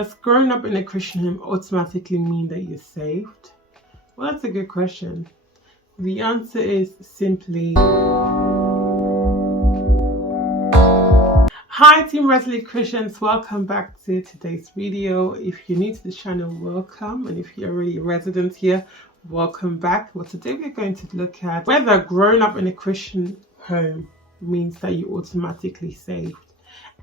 Does growing up in a Christian home automatically mean that you're saved? Well, that's a good question. The answer is simply... Hi Team Resolute Christians, welcome back to today's video. If you're new to the channel, welcome, and if you're already a resident here, welcome back. Well, today we're going to look at whether growing up in a Christian home means that you're automatically saved.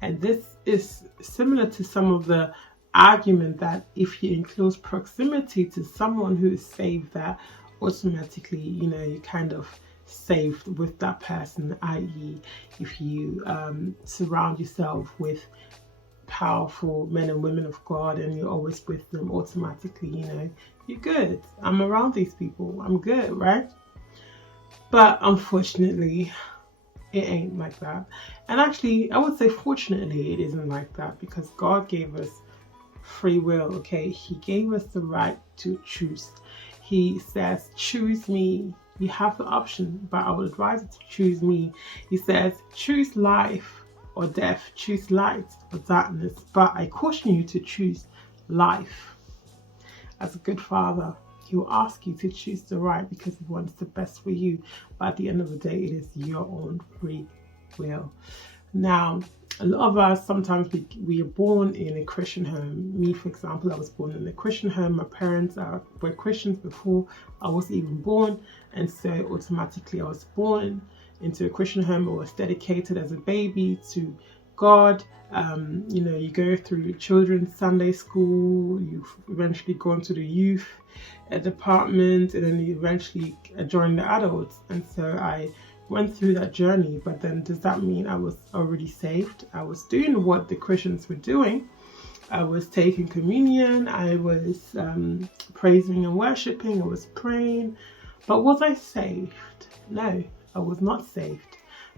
And this is similar to some of the argument that if you're in close proximity to someone who is saved, that automatically, you're kind of saved with that person, i.e. if you surround yourself with powerful men and women of God and you're always with them, automatically, you're good. I'm around these people, I'm good, right? But unfortunately, it ain't like that. And actually, I would say fortunately, it isn't like that, because God gave us free will, okay? He gave us the right to choose. He says, choose me. You have the option, but I would advise you to choose me. He says, choose life or death, choose light or darkness, but I caution you to choose life. As a good father, he will ask you to choose the right because he wants the best for you. But at the end of the day, it is your own free will. Now, a lot of us, sometimes we are born in a Christian home. Me, for example, I was born in a Christian home. My parents were Christians before I was even born. And so automatically I was born into a Christian home. I was dedicated as a baby to God. You go through children's Sunday school, you eventually go into the youth department, and then you eventually join the adults. And so I went through that journey. But then does that mean I was already saved? I was doing what the Christians were doing. I was taking communion, I was praising and worshiping, I was praying. But was I saved? No, I was not saved.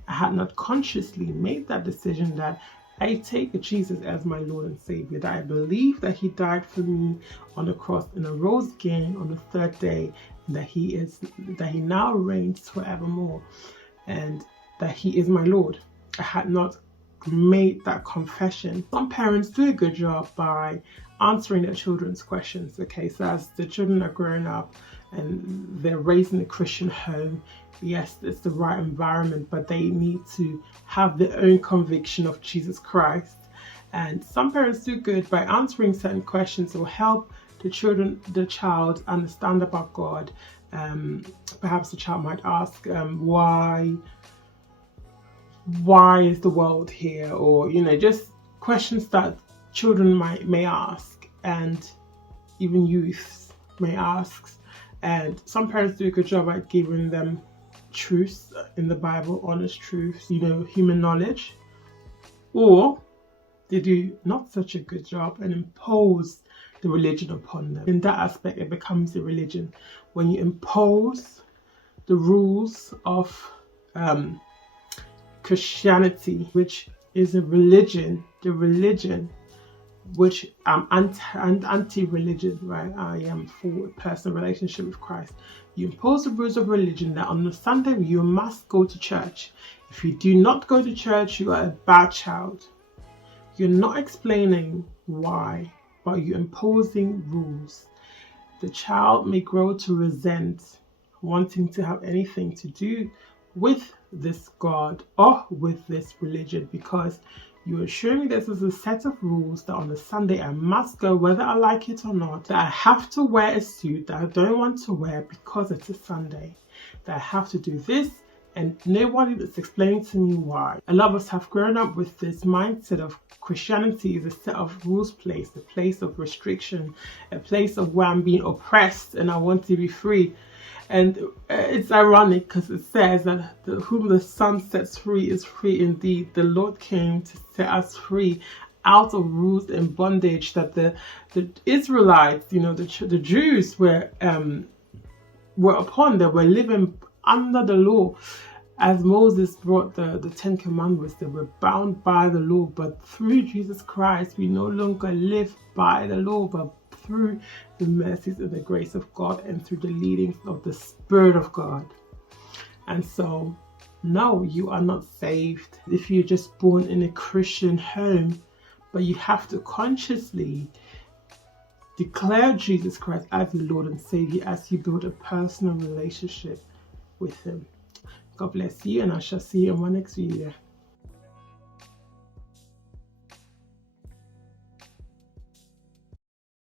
I had not consciously made that decision that I take Jesus as my Lord and Savior, that I believe that he died for me on the cross and arose again on the third day, and that he now reigns forevermore, and that he is my Lord. I had not made that confession. Some parents do a good job by answering their children's questions. Okay, so as the children are growing up and they're raised in a Christian home, yes, it's the right environment, but they need to have their own conviction of Jesus Christ. And some parents do good by answering certain questions or help the child understand about God. Perhaps the child might ask, why is the world here? Or, just questions that children may ask, and even youths may ask. And some parents do a good job at giving them truths in the Bible, honest truths, human knowledge. Or they do not such a good job and impose the religion upon them. In that aspect, it becomes a religion. When you impose the rules of Christianity, which is a religion, the religion which I'm anti-religion, right? I am for a personal relationship with Christ. You impose the rules of religion that on the Sunday you must go to church. If you do not go to church, you are a bad child. You're not explaining why, but you're imposing rules. The child may grow to resent wanting to have anything to do with this God or with this religion, because you are showing me this is a set of rules that on a Sunday I must go whether I like it or not, that I have to wear a suit that I don't want to wear because it's a Sunday, that I have to do this, and nobody that's explaining to me why. A lot of us have grown up with this mindset of Christianity is a set of rules place, a place of restriction, a place of where I'm being oppressed and I want to be free. And it's ironic because it says that whom the Son sets free is free indeed. The Lord came to set us free out of rules and bondage that the Israelites, the Jews were upon. They were living under the law. As Moses brought the Ten Commandments, they were bound by the law. But through Jesus Christ, we no longer live by the law, but through the mercies and the grace of God and through the leadings of the Spirit of God. And so, no, you are not saved if you're just born in a Christian home, but you have to consciously declare Jesus Christ as your Lord and Savior as you build a personal relationship with Him. God bless you, and I shall see you in my next video.